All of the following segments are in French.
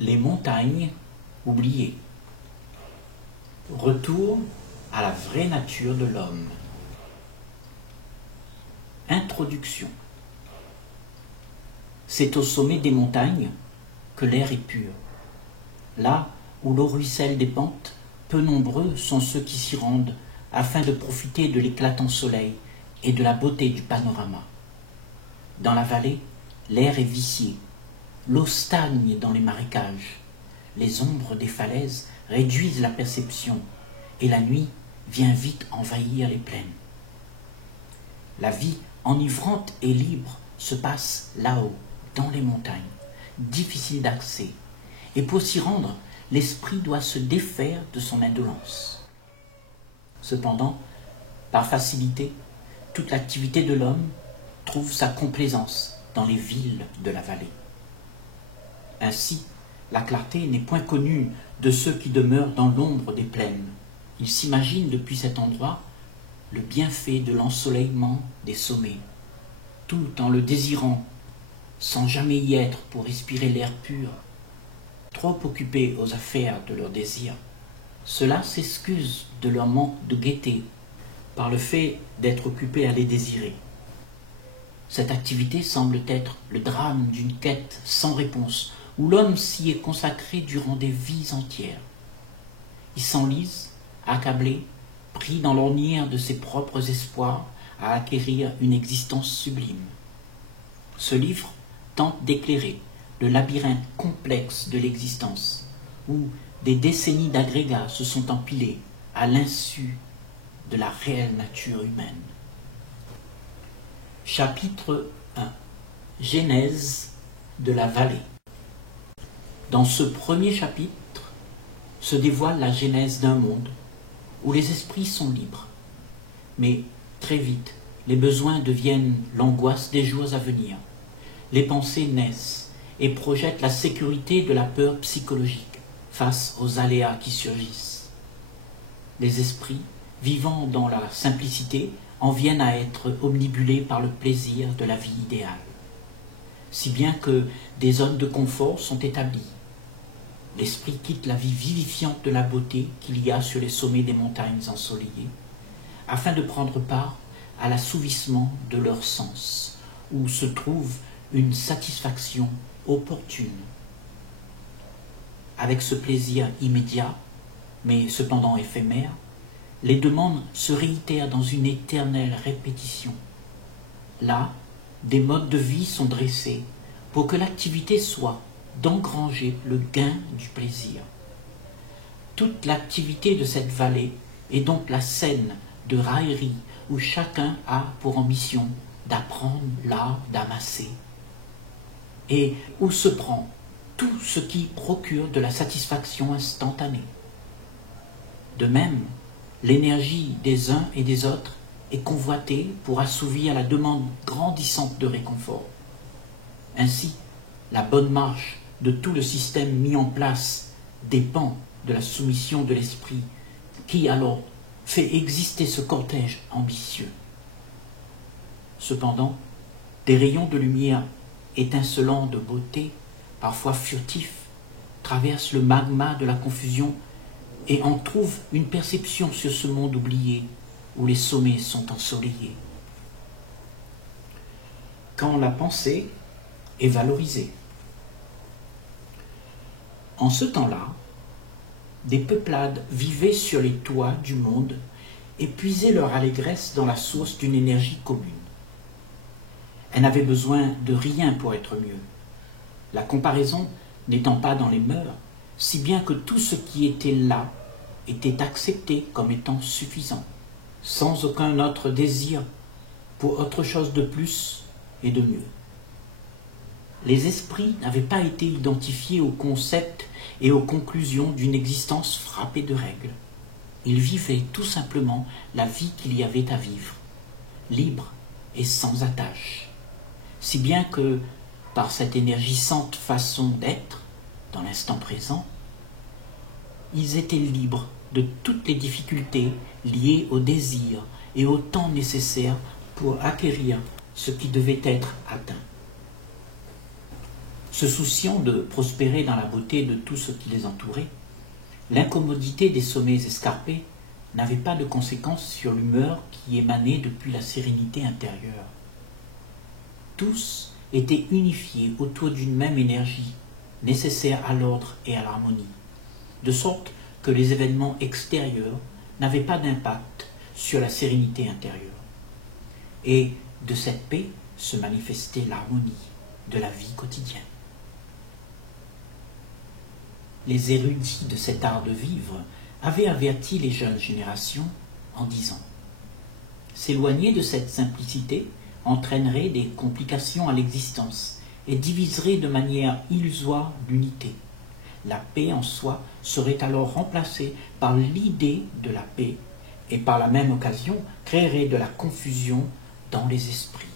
Les montagnes oubliées. Retour à la vraie nature de l'homme. Introduction. C'est au sommet des montagnes que l'air est pur. Là où l'eau ruisselle des pentes, peu nombreux sont ceux qui s'y rendent afin de profiter de l'éclatant soleil et de la beauté du panorama. Dans la vallée, l'air est vicié. L'eau stagne dans les marécages. Les ombres des falaises réduisent la perception et la nuit vient vite envahir les plaines. La vie enivrante et libre se passe là-haut, dans les montagnes, difficile d'accès. Et pour s'y rendre, l'esprit doit se défaire de son indolence. Cependant, par facilité, toute l'activité de l'homme trouve sa complaisance dans les villes de la vallée. Ainsi, la clarté n'est point connue de ceux qui demeurent dans l'ombre des plaines. Ils s'imaginent depuis cet endroit le bienfait de l'ensoleillement des sommets, tout en le désirant, sans jamais y être pour respirer l'air pur. Trop occupés aux affaires de leurs désirs, cela s'excuse de leur manque de gaieté par le fait d'être occupés à les désirer. Cette activité semble être le drame d'une quête sans réponse, où l'homme s'y est consacré durant des vies entières. Il s'enlise, accablé, pris dans l'ornière de ses propres espoirs à acquérir une existence sublime. Ce livre tente d'éclairer le labyrinthe complexe de l'existence, où des décennies d'agrégats se sont empilés à l'insu de la réelle nature humaine. Chapitre 1. Genèse de la vallée. Dans ce premier chapitre se dévoile la genèse d'un monde où les esprits sont libres. Mais très vite, les besoins deviennent l'angoisse des jours à venir. Les pensées naissent et projettent la sécurité de la peur psychologique face aux aléas qui surgissent. Les esprits, vivant dans la simplicité, en viennent à être omnibulés par le plaisir de la vie idéale. Si bien que des zones de confort sont établies. L'esprit quitte la vie vivifiante de la beauté qu'il y a sur les sommets des montagnes ensoleillées, afin de prendre part à l'assouvissement de leurs sens, où se trouve une satisfaction opportune. Avec ce plaisir immédiat, mais cependant éphémère, les demandes se réitèrent dans une éternelle répétition. Là, des modes de vie sont dressés pour que l'activité soit d'engranger le gain du plaisir. Toute l'activité de cette vallée est donc la scène de raillerie où chacun a pour ambition d'apprendre l'art d'amasser et où se prend tout ce qui procure de la satisfaction instantanée. De même, l'énergie des uns et des autres est convoitée pour assouvir la demande grandissante de réconfort. Ainsi, la bonne marche de tout le système mis en place dépend de la soumission de l'esprit qui alors fait exister ce cortège ambitieux. Cependant, des rayons de lumière étincelants de beauté, parfois furtifs, traversent le magma de la confusion et en trouvent une perception sur ce monde oublié où les sommets sont ensoleillés. Quand la pensée est valorisée. En ce temps-là, des peuplades vivaient sur les toits du monde et puisaient leur allégresse dans la source d'une énergie commune. Elles n'avaient besoin de rien pour être mieux, la comparaison n'étant pas dans les mœurs, si bien que tout ce qui était là était accepté comme étant suffisant, sans aucun autre désir pour autre chose de plus et de mieux. Les esprits n'avaient pas été identifiés aux concepts et aux conclusions d'une existence frappée de règles. Ils vivaient tout simplement la vie qu'il y avait à vivre, libre et sans attache. Si bien que, par cette énergisante façon d'être, dans l'instant présent, ils étaient libres de toutes les difficultés liées au désir et au temps nécessaire pour acquérir ce qui devait être atteint. Se souciant de prospérer dans la beauté de tout ce qui les entourait, l'incommodité des sommets escarpés n'avait pas de conséquence sur l'humeur qui émanait depuis la sérénité intérieure. Tous étaient unifiés autour d'une même énergie, nécessaire à l'ordre et à l'harmonie, de sorte que les événements extérieurs n'avaient pas d'impact sur la sérénité intérieure. Et de cette paix se manifestait l'harmonie de la vie quotidienne. Les érudits de cet art de vivre avaient averti les jeunes générations en disant « S'éloigner de cette simplicité entraînerait des complications à l'existence et diviserait de manière illusoire l'unité. La paix en soi serait alors remplacée par l'idée de la paix et par la même occasion créerait de la confusion dans les esprits. »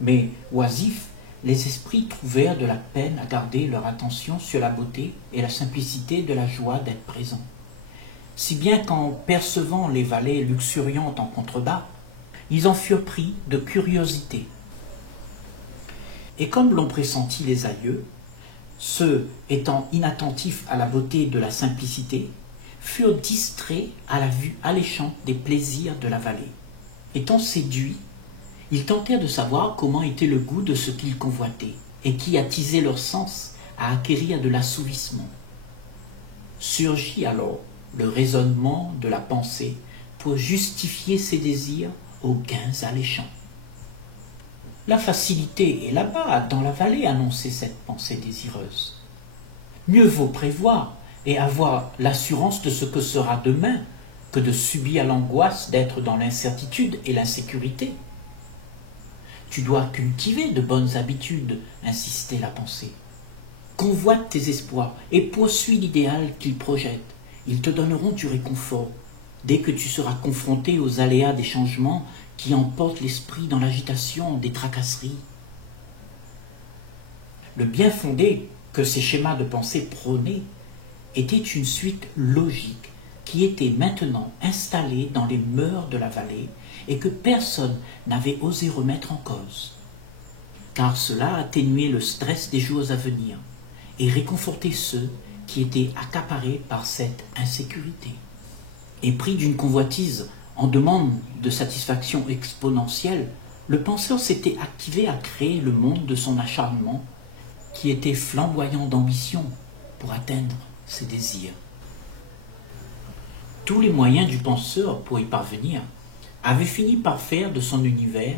Mais oisifs, les esprits trouvèrent de la peine à garder leur attention sur la beauté et la simplicité de la joie d'être présents. Si bien qu'en percevant les vallées luxuriantes en contrebas, ils en furent pris de curiosité. Et comme l'ont pressenti les aïeux, ceux étant inattentifs à la beauté de la simplicité, furent distraits à la vue alléchante des plaisirs de la vallée. Étant séduits, ils tentèrent de savoir comment était le goût de ce qu'ils convoitaient et qui attisait leur sens à acquérir de l'assouvissement. Surgit alors le raisonnement de la pensée pour justifier ses désirs aux gains alléchants. La facilité est là-bas, dans la vallée, annonçait cette pensée désireuse. Mieux vaut prévoir et avoir l'assurance de ce que sera demain que de subir l'angoisse d'être dans l'incertitude et l'insécurité. Tu dois cultiver de bonnes habitudes, insistait la pensée. Convoite tes espoirs et poursuis l'idéal qu'ils projettent. Ils te donneront du réconfort dès que tu seras confronté aux aléas des changements qui emportent l'esprit dans l'agitation des tracasseries. Le bien fondé que ces schémas de pensée prônaient était une suite logique qui était maintenant installée dans les mœurs de la vallée et que personne n'avait osé remettre en cause, car cela atténuait le stress des jours à venir et réconfortait ceux qui étaient accaparés par cette insécurité. Et pris d'une convoitise en demande de satisfaction exponentielle, le penseur s'était activé à créer le monde de son acharnement qui était flamboyant d'ambition pour atteindre ses désirs. Tous les moyens du penseur pour y parvenir avaient fini par faire de son univers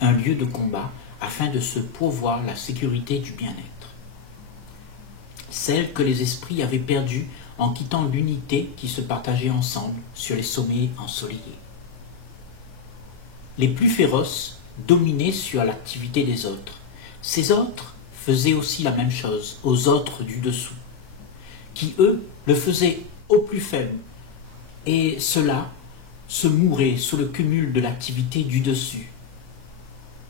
un lieu de combat afin de se pourvoir la sécurité du bien-être. Celle que les esprits avaient perdue en quittant l'unité qui se partageait ensemble sur les sommets ensoleillés. Les plus féroces dominaient sur l'activité des autres. Ces autres faisaient aussi la même chose aux autres du dessous, qui eux le faisaient aux plus faibles, et ceux-là se mouraient sous le cumul de l'activité du dessus.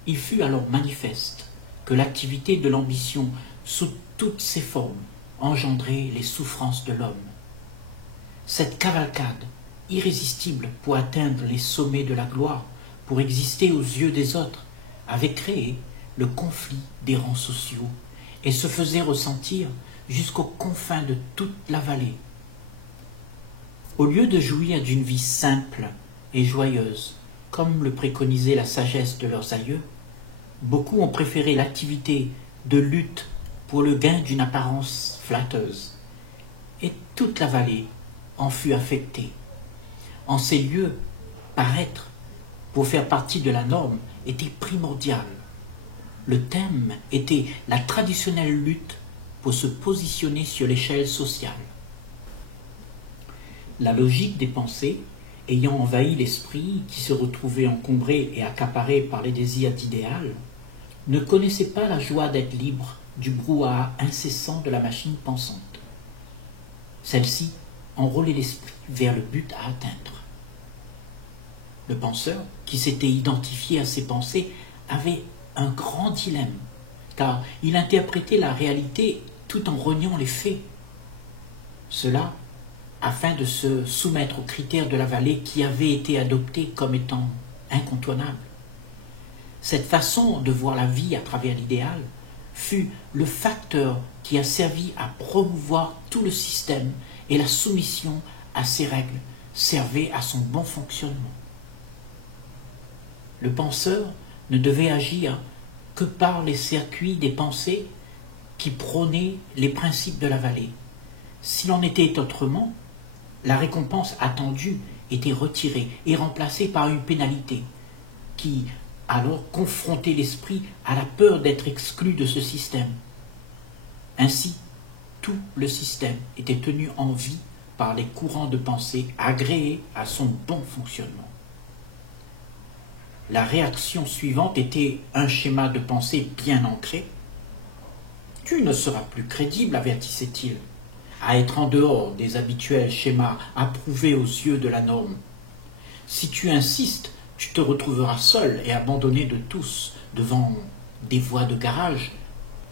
Il fut alors manifeste que l'activité de l'ambition sous toutes ses formes engendrait les souffrances de l'homme. Cette cavalcade irrésistible pour atteindre les sommets de la gloire, pour exister aux yeux des autres, avait créé le conflit des rangs sociaux et se faisait ressentir jusqu'aux confins de toute la vallée. Au lieu de jouir d'une vie simple et joyeuse, comme le préconisait la sagesse de leurs aïeux, beaucoup ont préféré l'activité de lutte pour le gain d'une apparence flatteuse. Et toute la vallée en fut affectée. En ces lieux, paraître pour faire partie de la norme était primordial. Le thème était la traditionnelle lutte pour se positionner sur l'échelle sociale. La logique des pensées, ayant envahi l'esprit qui se retrouvait encombré et accaparé par les désirs d'idéal, ne connaissait pas la joie d'être libre du brouhaha incessant de la machine pensante. Celle-ci enrôlait l'esprit vers le but à atteindre. Le penseur, qui s'était identifié à ses pensées, avait un grand dilemme, car il interprétait la réalité tout en reniant les faits. Cela afin de se soumettre aux critères de la vallée qui avaient été adoptés comme étant incontournables. Cette façon de voir la vie à travers l'idéal fut le facteur qui a servi à promouvoir tout le système et la soumission à ses règles servait à son bon fonctionnement. Le penseur ne devait agir que par les circuits des pensées qui prônaient les principes de la vallée. S'il en était autrement, la récompense attendue était retirée et remplacée par une pénalité qui alors confrontait l'esprit à la peur d'être exclu de ce système. Ainsi, tout le système était tenu en vie par les courants de pensée agréés à son bon fonctionnement. La réaction suivante était un schéma de pensée bien ancré. « Tu ne seras plus crédible, avertissait-il, à être en dehors des habituels schémas approuvés aux yeux de la norme. Si tu insistes, tu te retrouveras seul et abandonné de tous devant des voies de garage.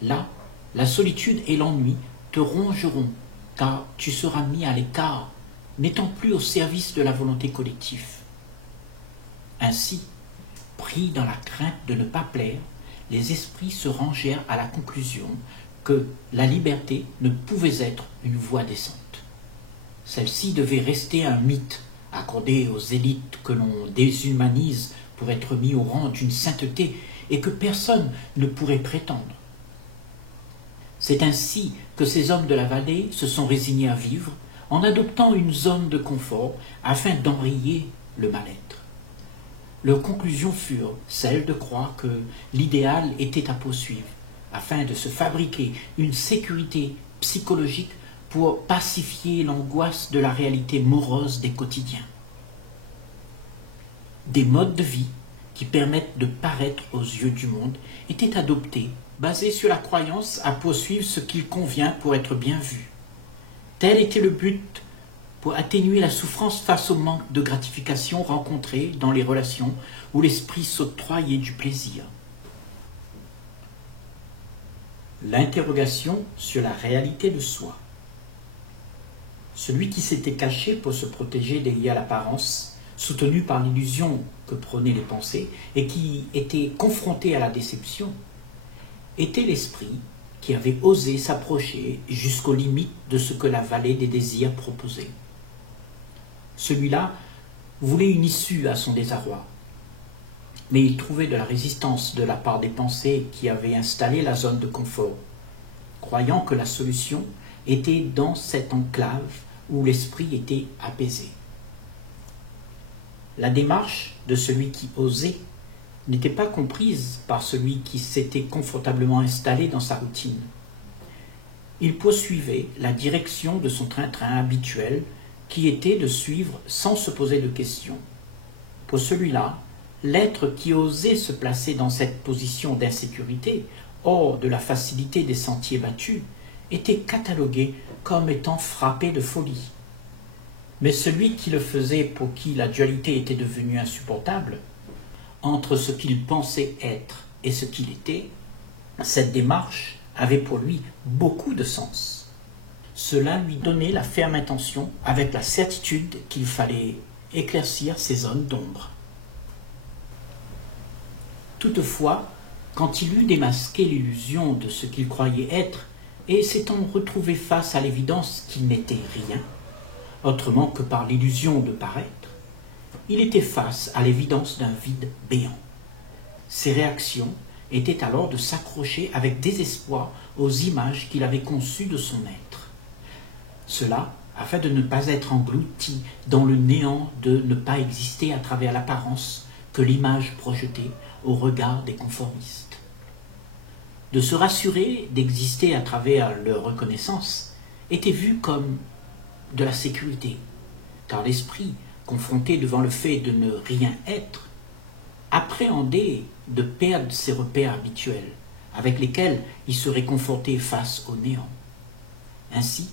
Là, la solitude et l'ennui te rongeront, car tu seras mis à l'écart, n'étant plus au service de la volonté collective. » Ainsi, pris dans la crainte de ne pas plaire, les esprits se rangèrent à la conclusion que la liberté ne pouvait être une voie décente. Celle-ci devait rester un mythe accordé aux élites que l'on déshumanise pour être mis au rang d'une sainteté et que personne ne pourrait prétendre. C'est ainsi que ces hommes de la vallée se sont résignés à vivre en adoptant une zone de confort afin d'enrayer le mal-être. Leurs conclusions furent celles de croire que l'idéal était à poursuivre afin de se fabriquer une sécurité psychologique pour pacifier l'angoisse de la réalité morose des quotidiens. Des modes de vie qui permettent de paraître aux yeux du monde étaient adoptés, basés sur la croyance à poursuivre ce qu'il convient pour être bien vu. Tel était le but pour atténuer la souffrance face au manque de gratification rencontré dans les relations où l'esprit s'octroyait du plaisir. L'interrogation sur la réalité de soi. Celui qui s'était caché pour se protéger derrière l'apparence, soutenu par l'illusion que prenaient les pensées, et qui était confronté à la déception, était l'esprit qui avait osé s'approcher jusqu'aux limites de ce que la vallée des désirs proposait. Celui-là voulait une issue à son désarroi, mais il trouvait de la résistance de la part des pensées qui avaient installé la zone de confort, croyant que la solution était dans cette enclave où l'esprit était apaisé. La démarche de celui qui osait n'était pas comprise par celui qui s'était confortablement installé dans sa routine. Il poursuivait la direction de son train-train habituel qui était de suivre sans se poser de questions. Pour celui-là, l'être qui osait se placer dans cette position d'insécurité, hors de la facilité des sentiers battus, était catalogué comme étant frappé de folie. Mais celui qui le faisait, pour qui la dualité était devenue insupportable, entre ce qu'il pensait être et ce qu'il était, cette démarche avait pour lui beaucoup de sens. Cela lui donnait la ferme intention, avec la certitude qu'il fallait éclaircir ces zones d'ombre. Toutefois, quand il eut démasqué l'illusion de ce qu'il croyait être, et s'étant retrouvé face à l'évidence qu'il n'était rien, autrement que par l'illusion de paraître, il était face à l'évidence d'un vide béant. Ses réactions étaient alors de s'accrocher avec désespoir aux images qu'il avait conçues de son être. Cela afin de ne pas être englouti dans le néant, de ne pas exister à travers l'apparence que l'image projetait au regard des conformistes. De se rassurer d'exister à travers leur reconnaissance était vu comme de la sécurité, car l'esprit, confronté devant le fait de ne rien être, appréhendait de perdre ses repères habituels, avec lesquels il serait conforté face au néant. Ainsi,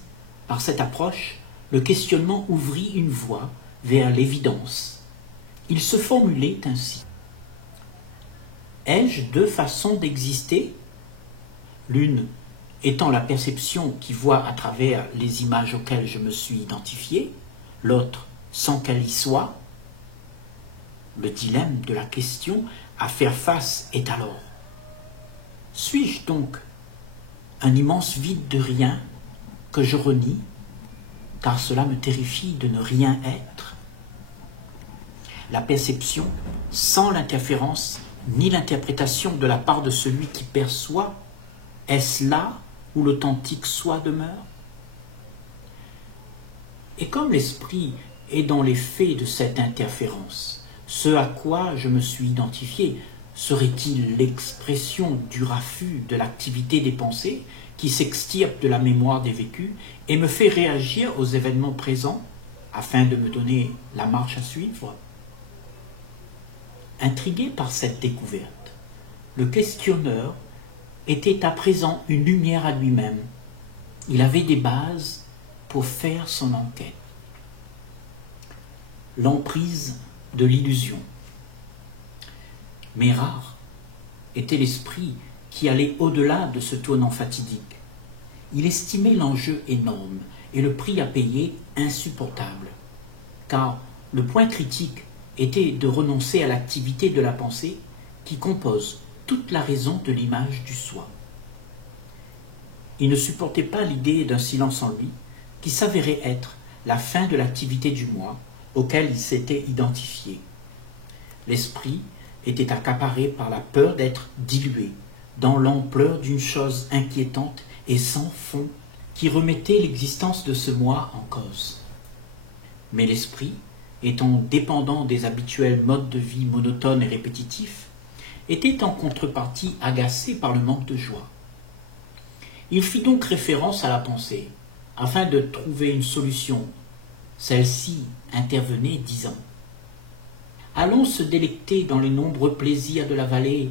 par cette approche, le questionnement ouvrit une voie vers l'évidence. Il se formulait ainsi. Ai-je deux façons d'exister ? L'une étant la perception qui voit à travers les images auxquelles je me suis identifié, l'autre sans qu'elle y soit. Le dilemme de la question à faire face est alors: suis-je donc un immense vide de rien que je renie, car cela me terrifie de ne rien être. La perception, sans l'interférence ni l'interprétation de la part de celui qui perçoit, est-ce là où l'authentique soi demeure? Et comme l'esprit est dans les faits de cette interférence, ce à quoi je me suis identifié serait-il l'expression du raffut de l'activité des pensées qui s'extirpe de la mémoire des vécus et me fait réagir aux événements présents afin de me donner la marche à suivre? Intrigué par cette découverte, le questionneur était à présent une lumière à lui-même. Il avait des bases pour faire son enquête. L'emprise de l'illusion. Mais rare était l'esprit qui allait au-delà de ce tournant fatidique. Il estimait l'enjeu énorme et le prix à payer insupportable, car le point critique était de renoncer à l'activité de la pensée qui compose toute la raison de l'image du soi. Il ne supportait pas l'idée d'un silence en lui qui s'avérait être la fin de l'activité du moi auquel il s'était identifié. L'esprit était accaparé par la peur d'être dilué dans l'ampleur d'une chose inquiétante et sans fond qui remettait l'existence de ce moi en cause. Mais l'esprit, étant dépendant des habituels modes de vie monotones et répétitifs, était en contrepartie agacé par le manque de joie. Il fit donc référence à la pensée, afin de trouver une solution. Celle-ci intervenait disant « Allons se délecter dans les nombreux plaisirs de la vallée.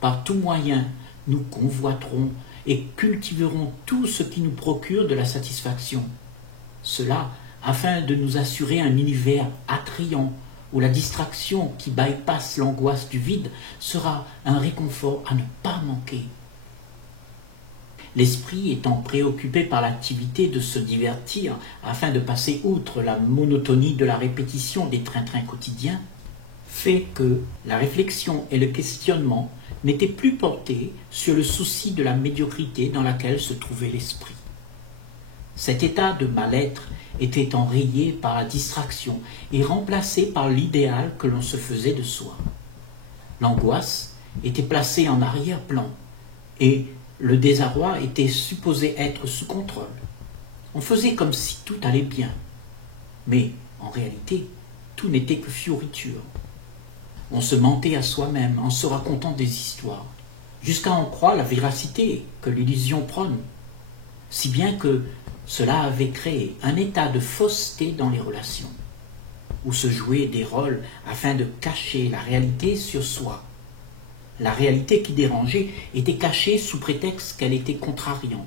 Par tout moyen, nous convoiterons et cultiverons tout ce qui nous procure de la satisfaction. Cela afin de nous assurer un univers attrayant où la distraction qui bypasse l'angoisse du vide sera un réconfort à ne pas manquer. » L'esprit étant préoccupé par l'activité de se divertir afin de passer outre la monotonie de la répétition des train-train quotidiens, fait que la réflexion et le questionnement n'étaient plus portés sur le souci de la médiocrité dans laquelle se trouvait l'esprit. Cet état de mal-être était enrayé par la distraction et remplacé par l'idéal que l'on se faisait de soi. L'angoisse était placée en arrière-plan et le désarroi était supposé être sous contrôle. On faisait comme si tout allait bien, mais en réalité, tout n'était que fioriture. On se mentait à soi-même en se racontant des histoires, jusqu'à en croire la véracité que l'illusion prône, si bien que cela avait créé un état de fausseté dans les relations, où se jouaient des rôles afin de cacher la réalité sur soi. La réalité qui dérangeait était cachée sous prétexte qu'elle était contrariante.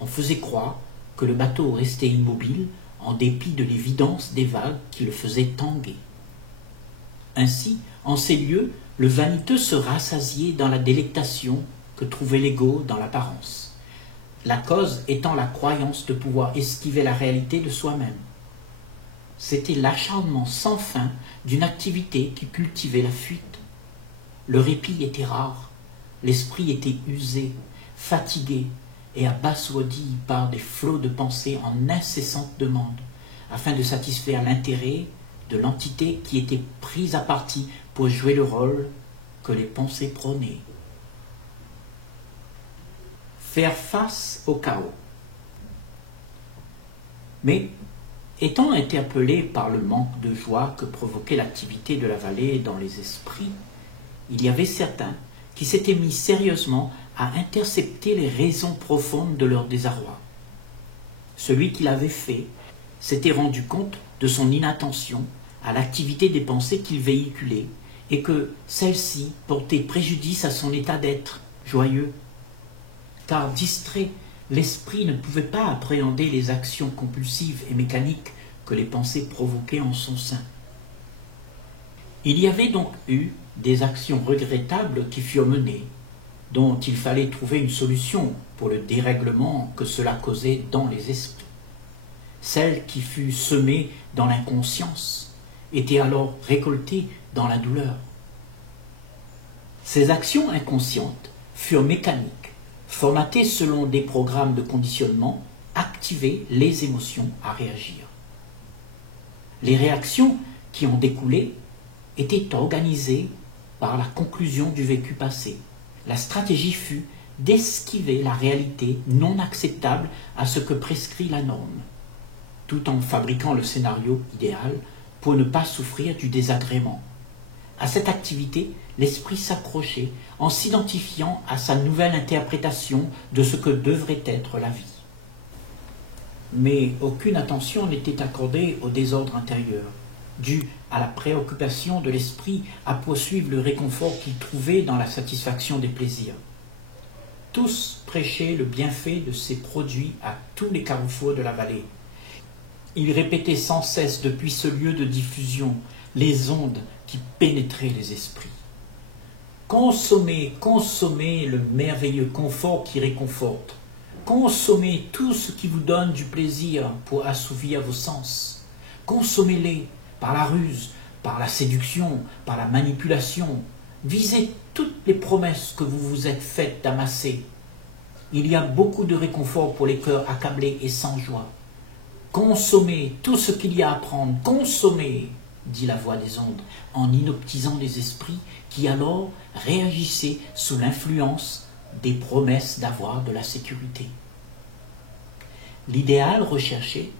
On faisait croire que le bateau restait immobile en dépit de l'évidence des vagues qui le faisaient tanguer. Ainsi, en ces lieux, le vaniteux se rassasiait dans la délectation que trouvait l'ego dans l'apparence, la cause étant la croyance de pouvoir esquiver la réalité de soi-même. C'était l'acharnement sans fin d'une activité qui cultivait la fuite. Le répit était rare, l'esprit était usé, fatigué et abasourdi par des flots de pensées en incessante demande, afin de satisfaire l'intérêt de l'entité qui était prise à partie pour jouer le rôle que les pensées prônaient. Faire face au chaos. Mais, étant interpellé par le manque de joie que provoquait l'activité de la vallée dans les esprits, il y avait certains qui s'étaient mis sérieusement à intercepter les raisons profondes de leur désarroi. Celui qui l'avait fait s'était rendu compte de son inattention à l'activité des pensées qu'il véhiculait et que celle-ci portait préjudice à son état d'être joyeux. Car distrait, l'esprit ne pouvait pas appréhender les actions compulsives et mécaniques que les pensées provoquaient en son sein. Il y avait donc eu des actions regrettables qui furent menées, dont il fallait trouver une solution pour le dérèglement que cela causait dans les esprits. Celle qui fut semée dans l'inconscience était alors récoltée dans la douleur. Ces actions inconscientes furent mécaniques, formatés selon des programmes de conditionnement, activaient les émotions à réagir. Les réactions qui en découlaient étaient organisées par la conclusion du vécu passé. La stratégie fut d'esquiver la réalité non acceptable à ce que prescrit la norme, tout en fabriquant le scénario idéal pour ne pas souffrir du désagrément. À cette activité, l'esprit s'accrochait en s'identifiant à sa nouvelle interprétation de ce que devrait être la vie. Mais aucune attention n'était accordée au désordre intérieur, dû à la préoccupation de l'esprit à poursuivre le réconfort qu'il trouvait dans la satisfaction des plaisirs. Tous prêchaient le bienfait de ces produits à tous les carrefours de la vallée. Ils répétaient sans cesse depuis ce lieu de diffusion les ondes qui pénétraient les esprits. Consommez, consommez le merveilleux confort qui réconforte. Consommez tout ce qui vous donne du plaisir pour assouvir vos sens. Consommez-les par la ruse, par la séduction, par la manipulation. Visez toutes les promesses que vous vous êtes faites d'amasser. Il y a beaucoup de réconfort pour les cœurs accablés et sans joie. Consommez tout ce qu'il y a à prendre, consommez, dit la voix des ondes, en inoptisant les esprits qui alors réagissaient sous l'influence des promesses d'avoir de la sécurité. L'idéal recherché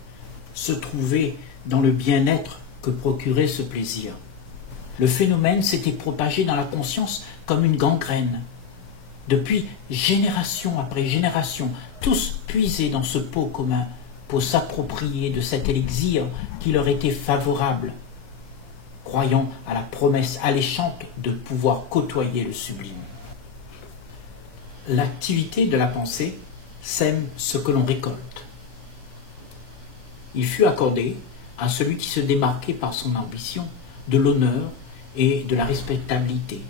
se trouvait dans le bien-être que procurait ce plaisir. Le phénomène s'était propagé dans la conscience comme une gangrène. Depuis génération après génération, tous puisaient dans ce pot commun pour s'approprier de cet élixir qui leur était favorable, croyant à la promesse alléchante de pouvoir côtoyer le sublime. L'activité de la pensée sème ce que l'on récolte. Il fut accordé à celui qui se démarquait par son ambition de l'honneur et de la respectabilité.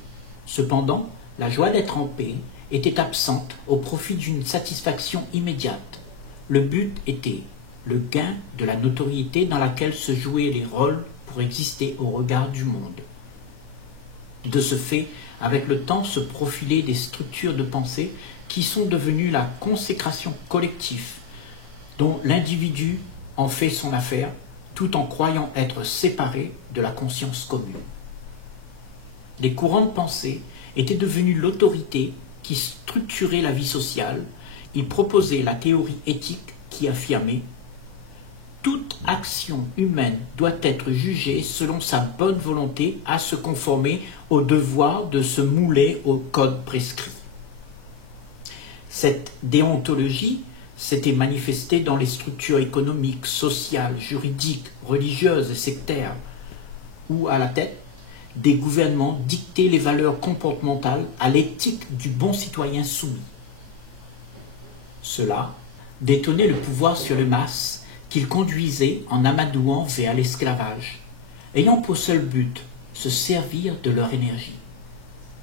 Cependant, la joie d'être en paix était absente au profit d'une satisfaction immédiate. Le but était le gain de la notoriété dans laquelle se jouaient les rôles pour exister au regard du monde. De ce fait, avec le temps se profilaient des structures de pensée qui sont devenues la consécration collective, dont l'individu en fait son affaire, tout en croyant être séparé de la conscience commune. Les courants de pensée étaient devenus l'autorité qui structurait la vie sociale. Ils proposaient la théorie éthique qui affirmait « Toute action humaine doit être jugée selon sa bonne volonté à se conformer au devoir de se mouler au code prescrit ». Cette déontologie s'était manifestée dans les structures économiques, sociales, juridiques, religieuses et sectaires, où, à la tête, des gouvernements dictaient les valeurs comportementales à l'éthique du bon citoyen soumis. Cela détenait le pouvoir sur les masses qu'ils conduisaient en amadouant vers l'esclavage, ayant pour seul but se servir de leur énergie.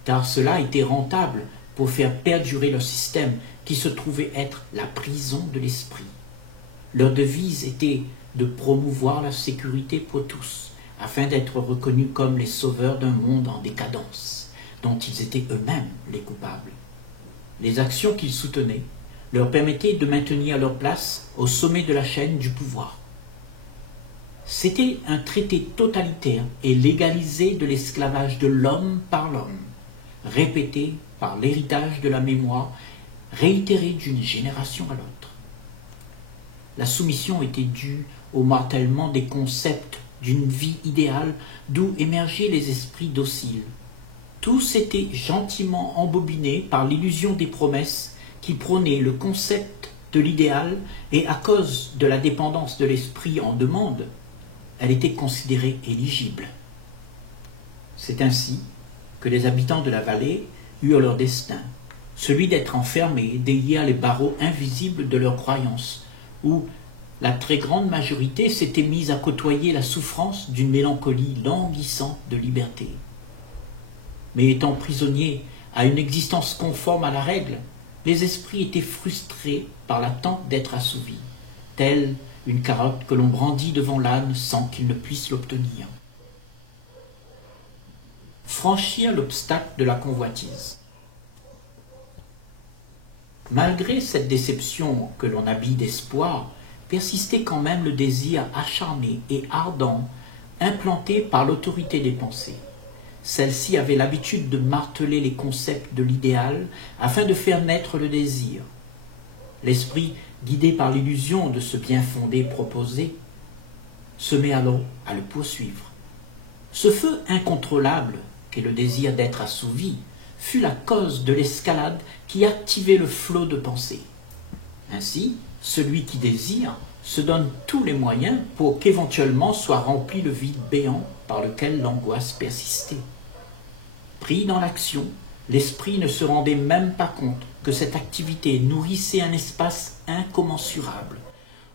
Car cela était rentable pour faire perdurer leur système qui se trouvait être la prison de l'esprit. Leur devise était de promouvoir la sécurité pour tous, afin d'être reconnus comme les sauveurs d'un monde en décadence, dont ils étaient eux-mêmes les coupables. Les actions qu'ils soutenaient leur permettaient de maintenir leur place au sommet de la chaîne du pouvoir. C'était un traité totalitaire et légalisé de l'esclavage de l'homme par l'homme, répété par l'héritage de la mémoire, réitéré d'une génération à l'autre. La soumission était due au martèlement des concepts d'une vie idéale d'où émergeaient les esprits dociles. Tous étaient gentiment embobinés par l'illusion des promesses qui prônaient le concept de l'idéal et à cause de la dépendance de l'esprit en demande, elle était considérée éligible. C'est ainsi que les habitants de la vallée eurent leur destin, celui d'être enfermés derrière les barreaux invisibles de leurs croyances, où la très grande majorité s'était mise à côtoyer la souffrance d'une mélancolie languissante de liberté. Mais étant prisonniers à une existence conforme à la règle, les esprits étaient frustrés par l'attente d'être assouvis, telle une carotte que l'on brandit devant l'âne sans qu'il ne puisse l'obtenir. Franchir l'obstacle de la convoitise. Malgré cette déception que l'on habille d'espoir, persistait quand même le désir acharné et ardent implanté par l'autorité des pensées. Celle-ci avait l'habitude de marteler les concepts de l'idéal afin de faire naître le désir. L'esprit, guidé par l'illusion de ce bien fondé proposé, se met alors à le poursuivre. Ce feu incontrôlable qu'est le désir d'être assouvi fut la cause de l'escalade qui activait le flot de pensée. Ainsi, celui qui désire se donne tous les moyens pour qu'éventuellement soit rempli le vide béant par lequel l'angoisse persistait. Pris dans l'action, l'esprit ne se rendait même pas compte que cette activité nourrissait un espace incommensurable,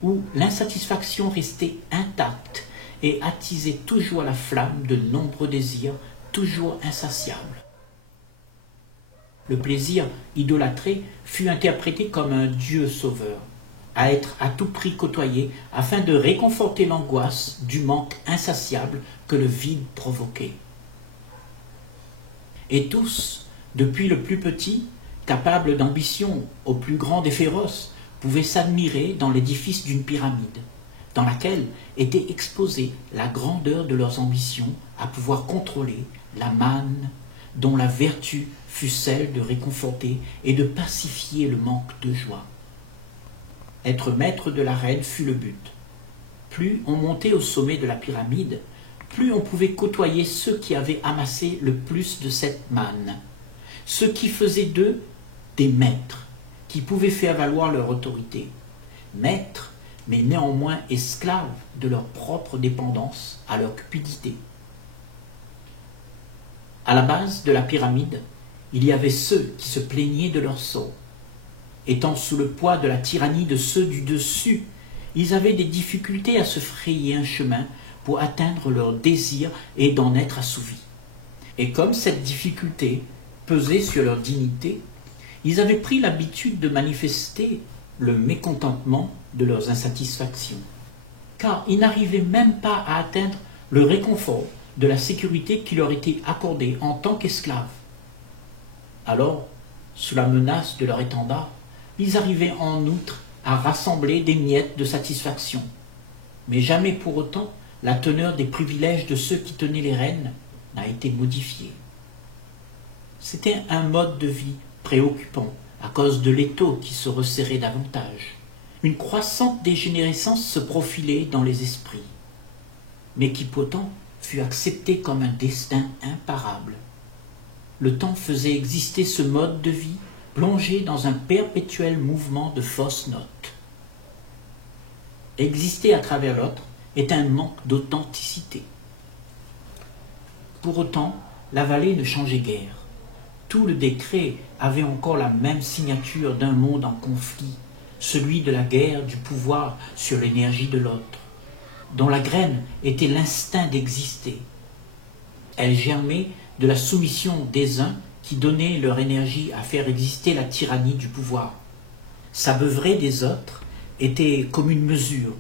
où l'insatisfaction restait intacte et attisait toujours la flamme de nombreux désirs, toujours insatiables. Le plaisir idolâtré fut interprété comme un Dieu sauveur, à être à tout prix côtoyé afin de réconforter l'angoisse du manque insatiable que le vide provoquait. Et tous, depuis le plus petit, capables d'ambition au plus grand des féroces, pouvaient s'admirer dans l'édifice d'une pyramide, dans laquelle était exposée la grandeur de leurs ambitions à pouvoir contrôler la manne dont la vertu fut celle de réconforter et de pacifier le manque de joie. Être maître de l'arène fut le but. Plus on montait au sommet de la pyramide, plus on pouvait côtoyer ceux qui avaient amassé le plus de cette manne, ceux qui faisaient d'eux des maîtres, qui pouvaient faire valoir leur autorité. Maîtres, mais néanmoins esclaves de leur propre dépendance à leur cupidité. À la base de la pyramide, il y avait ceux qui se plaignaient de leur sort. Étant sous le poids de la tyrannie de ceux du dessus, ils avaient des difficultés à se frayer un chemin pour atteindre leur désir et d'en être assouvis. Et comme cette difficulté pesait sur leur dignité, ils avaient pris l'habitude de manifester le mécontentement de leurs insatisfactions, car ils n'arrivaient même pas à atteindre le réconfort de la sécurité qui leur était accordée en tant qu'esclaves. Alors, sous la menace de leur étendard, ils arrivaient en outre à rassembler des miettes de satisfaction, mais jamais pour autant la teneur des privilèges de ceux qui tenaient les rênes n'a été modifiée. C'était un mode de vie préoccupant à cause de l'étau qui se resserrait davantage. Une croissante dégénérescence se profilait dans les esprits, mais qui pourtant fut acceptée comme un destin imparable. Le temps faisait exister ce mode de vie plongé dans un perpétuel mouvement de fausses notes. Exister à travers l'autre est un manque d'authenticité. Pour autant, la vallée ne changeait guère. Tout le décret avait encore la même signature d'un monde en conflit, celui de la guerre du pouvoir sur l'énergie de l'autre, dont la graine était l'instinct d'exister. Elle germait de la soumission des uns qui donnaient leur énergie à faire exister la tyrannie du pouvoir. S'abeuver des autres était comme une mesure,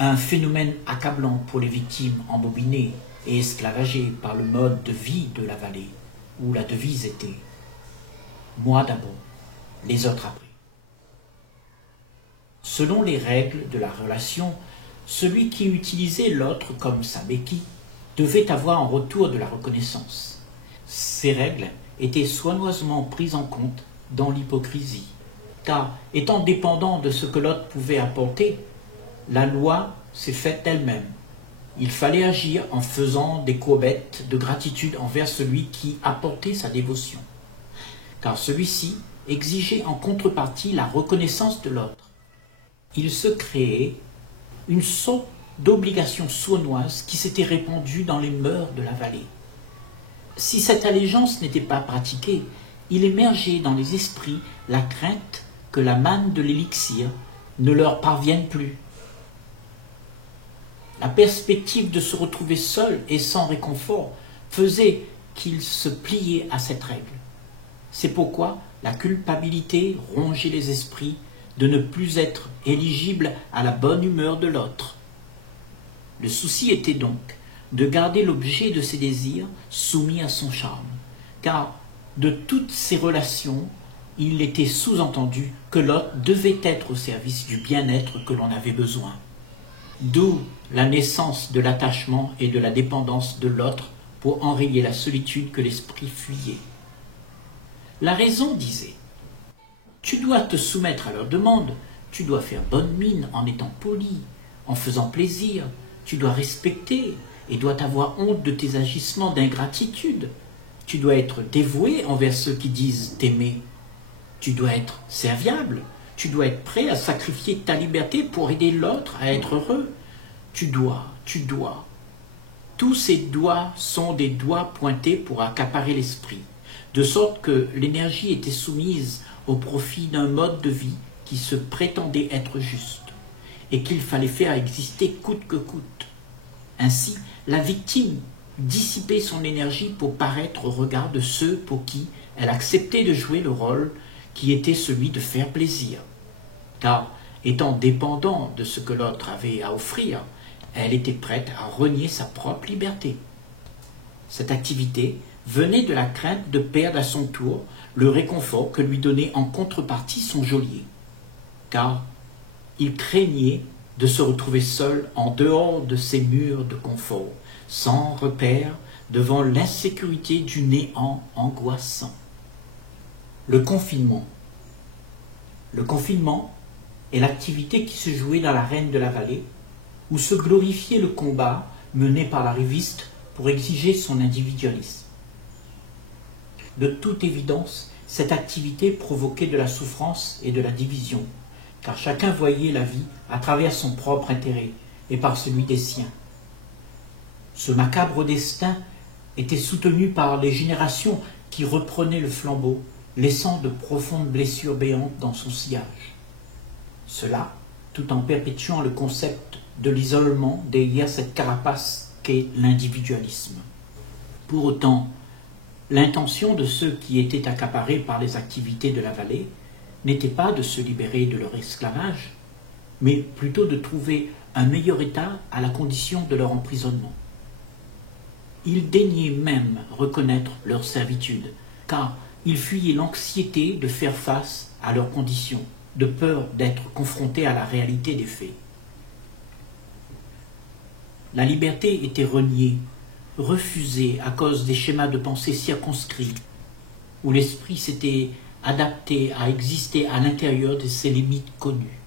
un phénomène accablant pour les victimes embobinées et esclavagées par le mode de vie de la vallée, où la devise était « Moi d'abord, les autres après ». Selon les règles de la relation, celui qui utilisait l'autre comme sa béquille devait avoir en retour de la reconnaissance. Ces règles étaient soigneusement prises en compte dans l'hypocrisie, car étant dépendant de ce que l'autre pouvait apporter, la loi s'est faite d'elle-même. Il fallait agir en faisant des courbettes de gratitude envers celui qui apportait sa dévotion, car celui-ci exigeait en contrepartie la reconnaissance de l'autre. Il se créait une sorte d'obligation sournoise qui s'était répandue dans les mœurs de la vallée. Si cette allégeance n'était pas pratiquée, il émergeait dans les esprits la crainte que la manne de l'élixir ne leur parvienne plus. La perspective de se retrouver seul et sans réconfort faisait qu'ils se pliaient à cette règle. C'est pourquoi la culpabilité rongeait les esprits de ne plus être éligibles à la bonne humeur de l'autre. Le souci était donc de garder l'objet de ses désirs soumis à son charme, car de toutes ces relations, il était sous-entendu que l'autre devait être au service du bien-être que l'on avait besoin. D'où la naissance de l'attachement et de la dépendance de l'autre pour enrayer la solitude que l'esprit fuyait. La raison disait « Tu dois te soumettre à leurs demandes, tu dois faire bonne mine en étant poli, en faisant plaisir, tu dois respecter et dois avoir honte de tes agissements d'ingratitude. Tu dois être dévoué envers ceux qui disent t'aimer. Tu dois être serviable, tu dois être prêt à sacrifier ta liberté pour aider l'autre à être heureux. Tu dois. Tous ces doigts sont des doigts pointés pour accaparer l'esprit, de sorte que l'énergie était soumise au profit d'un mode de vie qui se prétendait être juste, et qu'il fallait faire exister coûte que coûte. Ainsi, la victime dissipait son énergie pour paraître au regard de ceux pour qui elle acceptait de jouer le rôle qui était celui de faire plaisir. Car, étant dépendant de ce que l'autre avait à offrir, elle était prête à renier sa propre liberté. Cette activité venait de la crainte de perdre à son tour le réconfort que lui donnait en contrepartie son geôlier, car il craignait de se retrouver seul en dehors de ces murs de confort, sans repère, devant l'insécurité du néant angoissant. Le confinement. Le confinement est l'activité qui se jouait dans l'arène de la vallée, où se glorifiait le combat mené par l'arriviste pour exiger son individualisme. De toute évidence, cette activité provoquait de la souffrance et de la division, car chacun voyait la vie à travers son propre intérêt et par celui des siens. Ce macabre destin était soutenu par les générations qui reprenaient le flambeau, laissant de profondes blessures béantes dans son sillage. Cela, tout en perpétuant le concept de l'isolement derrière cette carapace qu'est l'individualisme. Pour autant, l'intention de ceux qui étaient accaparés par les activités de la vallée n'était pas de se libérer de leur esclavage, mais plutôt de trouver un meilleur état à la condition de leur emprisonnement. Ils daignaient même reconnaître leur servitude, car ils fuyaient l'anxiété de faire face à leurs conditions, de peur d'être confrontés à la réalité des faits. La liberté était reniée, refusée à cause des schémas de pensée circonscrits, où l'esprit s'était adapté à exister à l'intérieur de ses limites connues.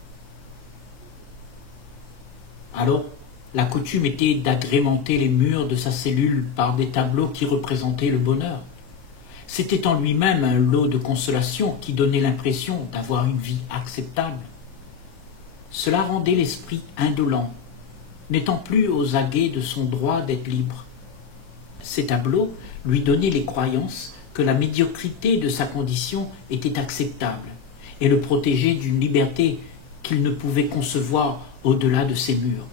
Alors, la coutume était d'agrémenter les murs de sa cellule par des tableaux qui représentaient le bonheur. C'était en lui-même un lot de consolation qui donnait l'impression d'avoir une vie acceptable. Cela rendait l'esprit indolent, n'étant plus aux aguets de son droit d'être libre. Ces tableaux lui donnaient les croyances que la médiocrité de sa condition était acceptable et le protégeaient d'une liberté qu'il ne pouvait concevoir au-delà de ses murs.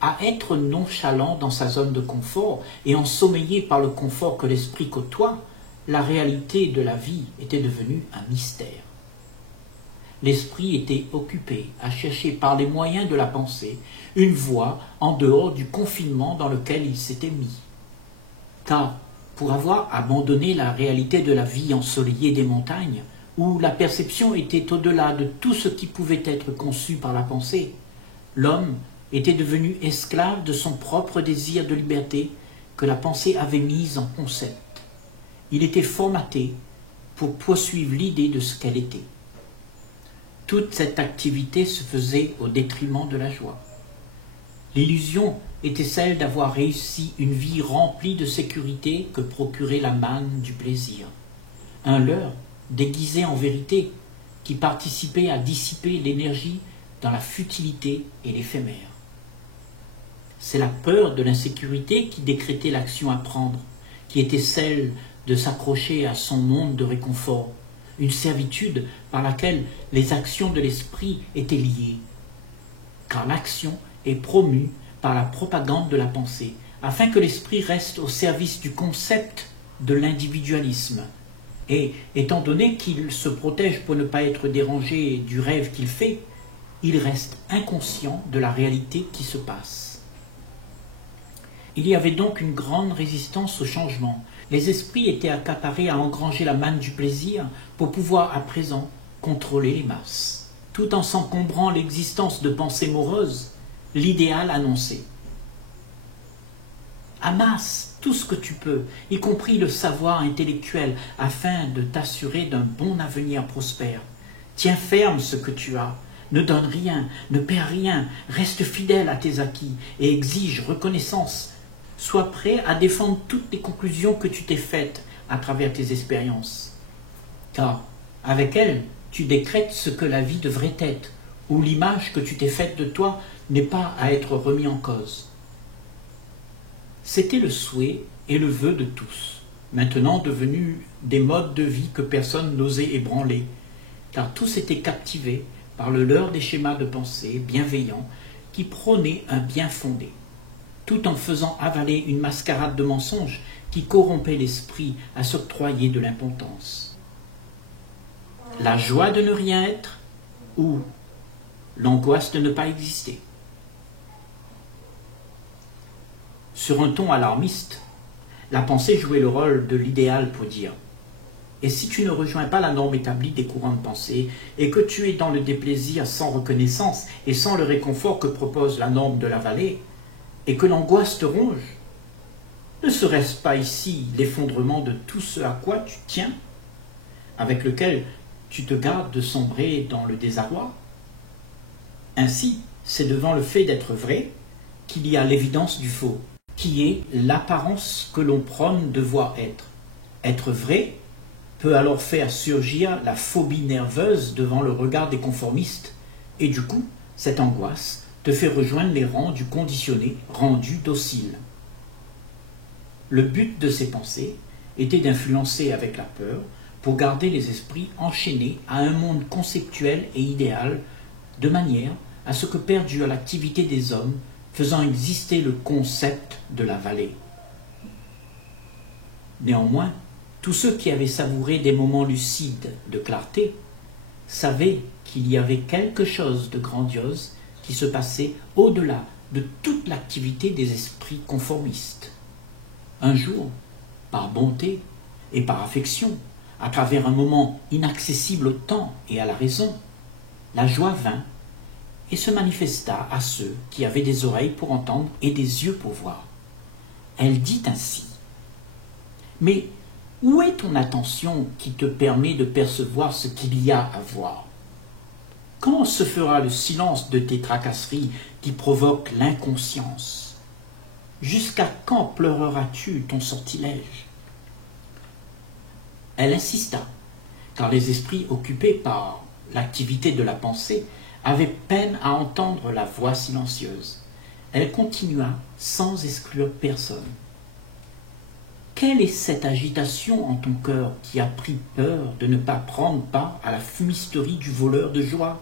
À être nonchalant dans sa zone de confort et ensommeillé par le confort que l'esprit côtoie, la réalité de la vie était devenue un mystère. L'esprit était occupé à chercher par les moyens de la pensée une voie en dehors du confinement dans lequel il s'était mis. Car, pour avoir abandonné la réalité de la vie ensoleillée des montagnes, où la perception était au-delà de tout ce qui pouvait être conçu par la pensée, l'homme était devenu esclave de son propre désir de liberté que la pensée avait mis en concept. Il était formaté pour poursuivre l'idée de ce qu'elle était. Toute cette activité se faisait au détriment de la joie. L'illusion était celle d'avoir réussi une vie remplie de sécurité que procurait la manne du plaisir. Un leurre déguisé en vérité qui participait à dissiper l'énergie dans la futilité et l'éphémère. C'est la peur de l'insécurité qui décrétait l'action à prendre, qui était celle de s'accrocher à son monde de réconfort, une servitude par laquelle les actions de l'esprit étaient liées. Car l'action est promue par la propagande de la pensée, afin que l'esprit reste au service du concept de l'individualisme. Et étant donné qu'il se protège pour ne pas être dérangé du rêve qu'il fait, il reste inconscient de la réalité qui se passe. Il y avait donc une grande résistance au changement, les esprits étaient accaparés à engranger la manne du plaisir pour pouvoir à présent contrôler les masses. Tout en s'encombrant l'existence de pensées moroses, l'idéal annoncé. Amasse tout ce que tu peux, y compris le savoir intellectuel, afin de t'assurer d'un bon avenir prospère. Tiens ferme ce que tu as, ne donne rien, ne perds rien, reste fidèle à tes acquis et exige reconnaissance. Sois prêt à défendre toutes les conclusions que tu t'es faites à travers tes expériences. Car, avec elles, tu décrètes ce que la vie devrait être, où l'image que tu t'es faite de toi n'est pas à être remis en cause. C'était le souhait et le vœu de tous, maintenant devenus des modes de vie que personne n'osait ébranler, car tous étaient captivés par le leurre des schémas de pensée bienveillants qui prônaient un bien fondé, tout en faisant avaler une mascarade de mensonges qui corrompait l'esprit à s'octroyer de l'impotence. La joie de ne rien être ou l'angoisse de ne pas exister. Sur un ton alarmiste, la pensée jouait le rôle de l'idéal pour dire « Et si tu ne rejoins pas la norme établie des courants de pensée et que tu es dans le déplaisir sans reconnaissance et sans le réconfort que propose la norme de la vallée, et que l'angoisse te ronge, ne serait-ce pas ici l'effondrement de tout ce à quoi tu tiens, avec lequel tu te gardes de sombrer dans le désarroi? Ainsi, c'est devant le fait d'être vrai qu'il y a l'évidence du faux, qui est l'apparence que l'on prône devoir être. Être vrai peut alors faire surgir la phobie nerveuse devant le regard des conformistes, et du coup, cette angoisse te fait rejoindre les rangs du conditionné rendu docile. Le but de ces pensées était d'influencer avec la peur pour garder les esprits enchaînés à un monde conceptuel et idéal, de manière à ce que perdure l'activité des hommes, faisant exister le concept de la vallée. Néanmoins, tous ceux qui avaient savouré des moments lucides de clarté savaient qu'il y avait quelque chose de grandiose qui se passait au-delà de toute l'activité des esprits conformistes. Un jour, par bonté et par affection, à travers un moment inaccessible au temps et à la raison, la joie vint et se manifesta à ceux qui avaient des oreilles pour entendre et des yeux pour voir. Elle dit ainsi : « Mais où est ton attention qui te permet de percevoir ce qu'il y a à voir ? Quand se fera le silence de tes tracasseries qui provoquent l'inconscience ? Jusqu'à quand pleureras-tu ton sortilège ? » Elle insista, car les esprits occupés par l'activité de la pensée avaient peine à entendre la voix silencieuse. Elle continua sans exclure personne. Quelle est cette agitation en ton cœur qui a pris peur de ne pas prendre part à la fumisterie du voleur de joie ?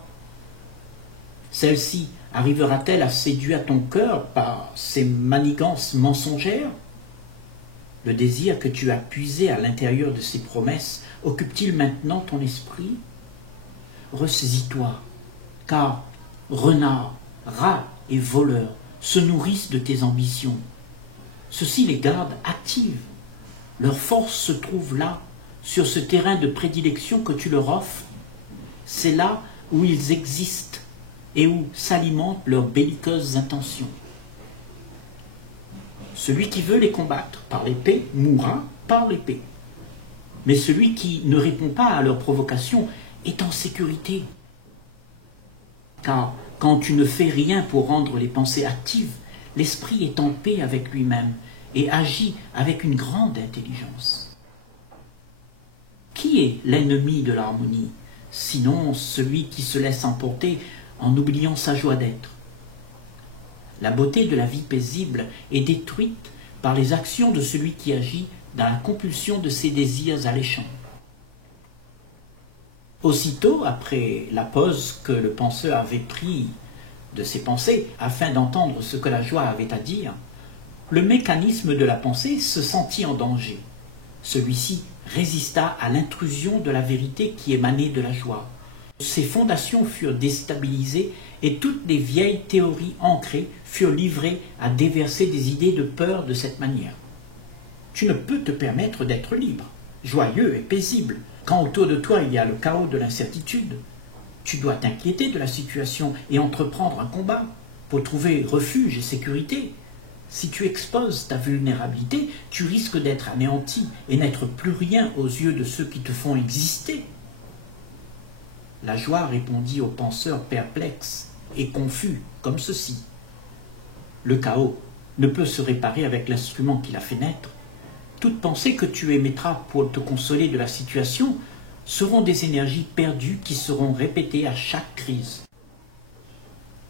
Celle-ci arrivera-t-elle à séduire ton cœur par ses manigances mensongères ? Le désir que tu as puisé à l'intérieur de ces promesses occupe-t-il maintenant ton esprit ? Ressaisis-toi, car renards, rats et voleurs se nourrissent de tes ambitions. Ceux-ci les gardent actives. Leur force se trouve là, sur ce terrain de prédilection que tu leur offres. C'est là où ils existent et où s'alimentent leurs belliqueuses intentions. Celui qui veut les combattre par l'épée mourra par l'épée. Mais celui qui ne répond pas à leurs provocations est en sécurité. Car quand tu ne fais rien pour rendre les pensées actives, l'esprit est en paix avec lui-même et agit avec une grande intelligence. Qui est l'ennemi de l'harmonie, sinon celui qui se laisse emporter en oubliant sa joie d'être ? La beauté de la vie paisible est détruite par les actions de celui qui agit dans la compulsion de ses désirs alléchants. Aussitôt après la pause que le penseur avait pris de ses pensées afin d'entendre ce que la joie avait à dire, le mécanisme de la pensée se sentit en danger. Celui-ci résista à l'intrusion de la vérité qui émanait de la joie. Ses fondations furent déstabilisées et toutes les vieilles théories ancrées furent livrées à déverser des idées de peur de cette manière. Tu ne peux te permettre d'être libre, joyeux et paisible, quand autour de toi il y a le chaos de l'incertitude. Tu dois t'inquiéter de la situation et entreprendre un combat pour trouver refuge et sécurité. Si tu exposes ta vulnérabilité, tu risques d'être anéanti et n'être plus rien aux yeux de ceux qui te font exister. La joie répondit au penseur perplexe et confus comme ceci. Le chaos ne peut se réparer avec l'instrument qui l'a fait naître. Toute pensée que tu émettras pour te consoler de la situation seront des énergies perdues qui seront répétées à chaque crise.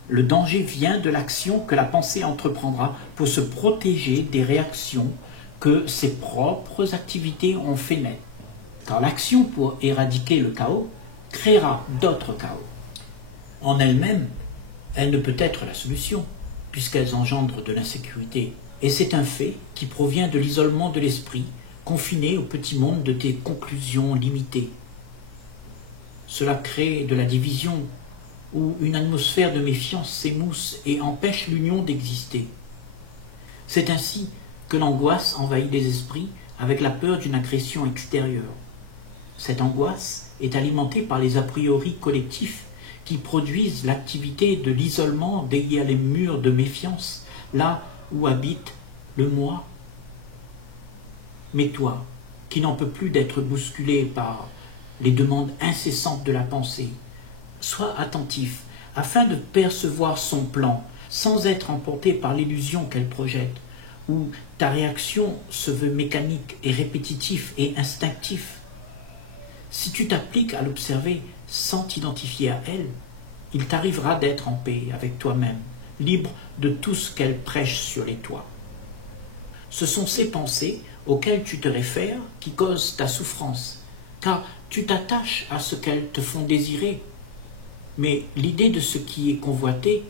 Le danger vient de l'action que la pensée entreprendra pour se protéger des réactions que ses propres activités ont fait naître. Car l'action pour éradiquer le chaos créera d'autres chaos. En elle-même, elle ne peut être la solution, puisqu'elles engendrent de l'insécurité. Et c'est un fait qui provient de l'isolement de l'esprit, confiné au petit monde de tes conclusions limitées. Cela crée de la division, où une atmosphère de méfiance s'émousse et empêche l'union d'exister. C'est ainsi que l'angoisse envahit les esprits avec la peur d'une agression extérieure. Cette angoisse est alimentée par les a priori collectifs qui produisent l'activité de l'isolement derrière les murs de méfiance, là où habite le moi. Mais toi, qui n'en peux plus d'être bousculé par les demandes incessantes de la pensée, sois attentif afin de percevoir son plan sans être emporté par l'illusion qu'elle projette, où ta réaction se veut mécanique et répétitif et instinctif. Si tu t'appliques à l'observer sans t'identifier à elle, il t'arrivera d'être en paix avec toi-même, libre de tout ce qu'elle prêche sur les toits. Ce sont ces pensées auxquelles tu te réfères qui causent ta souffrance, car tu t'attaches à ce qu'elles te font désirer. Mais l'idée de ce qui est convoité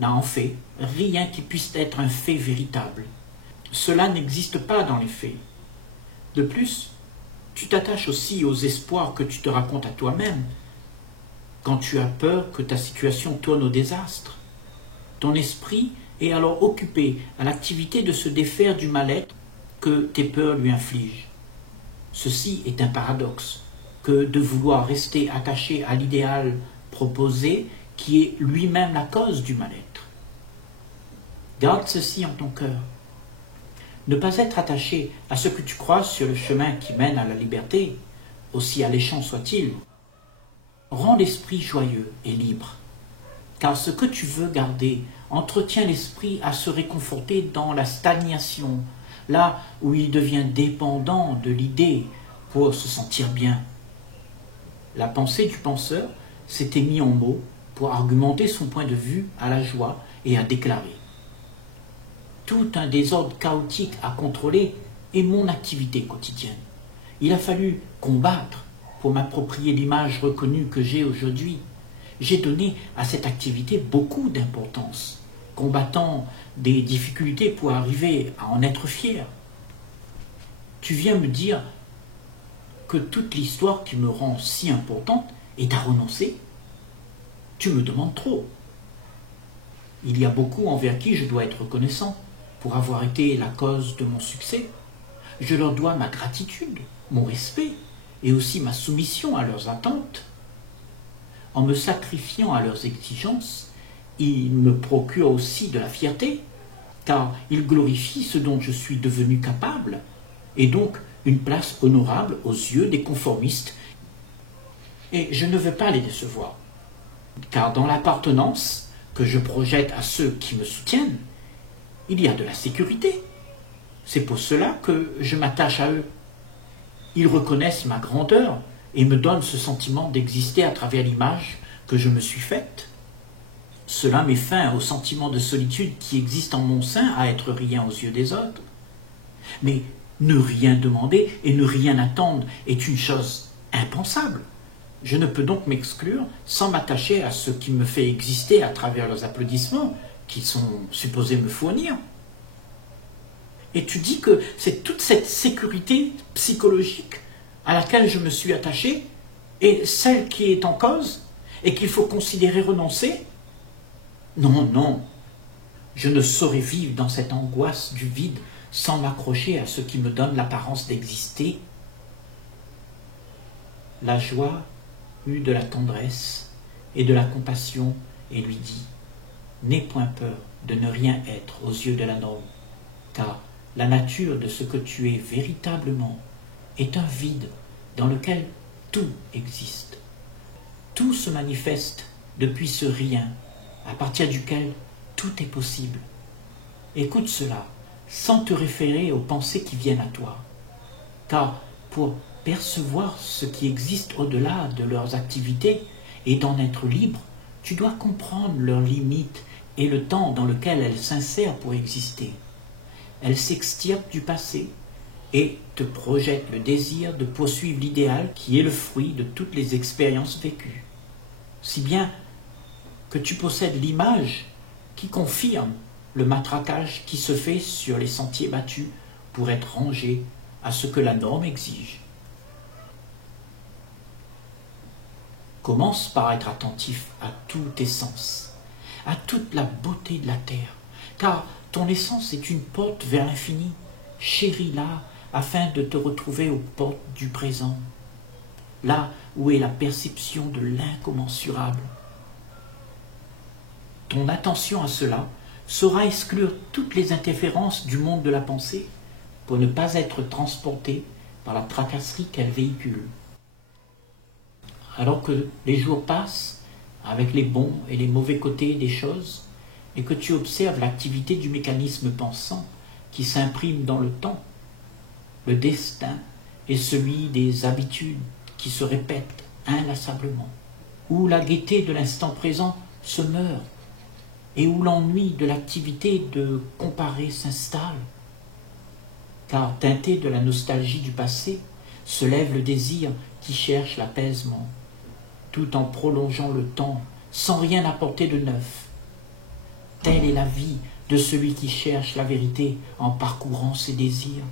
n'a en fait rien qui puisse être un fait véritable. Cela n'existe pas dans les faits. De plus, tu t'attaches aussi aux espoirs que tu te racontes à toi-même quand tu as peur que ta situation tourne au désastre. Ton esprit est alors occupé à l'activité de se défaire du mal-être que tes peurs lui infligent. Ceci est un paradoxe que de vouloir rester attaché à l'idéal proposé qui est lui-même la cause du mal-être. Garde ceci en ton cœur. Ne pas être attaché à ce que tu crois sur le chemin qui mène à la liberté, aussi alléchant soit-il, rend l'esprit joyeux et libre, car ce que tu veux garder entretient l'esprit à se réconforter dans la stagnation, là où il devient dépendant de l'idée pour se sentir bien. La pensée du penseur s'était mise en mots pour argumenter son point de vue à la joie et à déclarer. Tout un désordre chaotique à contrôler est mon activité quotidienne. Il a fallu combattre pour m'approprier l'image reconnue que j'ai aujourd'hui. J'ai donné à cette activité beaucoup d'importance, combattant des difficultés pour arriver à en être fier. Tu viens me dire que toute l'histoire qui me rend si importante est à renoncer? Tu me demandes trop. Il y a beaucoup envers qui je dois être reconnaissant pour avoir été la cause de mon succès. Je leur dois ma gratitude, mon respect et aussi ma soumission à leurs attentes. En me sacrifiant à leurs exigences, ils me procurent aussi de la fierté, car ils glorifient ce dont je suis devenu capable, et donc une place honorable aux yeux des conformistes. Et je ne veux pas les décevoir, car dans l'appartenance que je projette à ceux qui me soutiennent, il y a de la sécurité. C'est pour cela que je m'attache à eux. Ils reconnaissent ma grandeur et me donnent ce sentiment d'exister à travers l'image que je me suis faite. Cela met fin au sentiment de solitude qui existe en mon sein à être rien aux yeux des autres. Mais ne rien demander et ne rien attendre est une chose impensable. Je ne peux donc m'exclure sans m'attacher à ce qui me fait exister à travers leurs applaudissements qu'ils sont supposés me fournir. Et tu dis que c'est toute cette sécurité psychologique à laquelle je me suis attaché et celle qui est en cause et qu'il faut considérer renoncer? Non, non, je ne saurais vivre dans cette angoisse du vide sans m'accrocher à ce qui me donne l'apparence d'exister. La joie eut de la tendresse et de la compassion et lui dit « N'aie point peur de ne rien être aux yeux de la norme, car la nature de ce que tu es véritablement est un vide dans lequel tout existe. Tout se manifeste depuis ce rien à partir duquel tout est possible. Écoute cela sans te référer aux pensées qui viennent à toi, car pour percevoir ce qui existe au-delà de leurs activités et d'en être libre, tu dois comprendre leurs limites et le temps dans lequel elles s'insèrent pour exister. Elles s'extirpent du passé et te projettent le désir de poursuivre l'idéal qui est le fruit de toutes les expériences vécues. Si bien que tu possèdes l'image qui confirme le matraquage qui se fait sur les sentiers battus pour être rangé à ce que la norme exige. Commence par être attentif à tous tes sens, à toute la beauté de la terre, car ton essence est une porte vers l'infini. Chéris-la afin de te retrouver aux portes du présent, là où est la perception de l'incommensurable. Ton attention à cela saura exclure toutes les interférences du monde de la pensée pour ne pas être transporté par la tracasserie qu'elle véhicule. Alors que les jours passent avec les bons et les mauvais côtés des choses et que tu observes l'activité du mécanisme pensant qui s'imprime dans le temps, le destin est celui des habitudes qui se répètent inlassablement, où la gaieté de l'instant présent se meurt et où l'ennui de l'activité de comparer s'installe. Car teinté de la nostalgie du passé, se lève le désir qui cherche l'apaisement, tout en prolongeant le temps, sans rien apporter de neuf. Telle est la vie de celui qui cherche la vérité en parcourant ses désirs.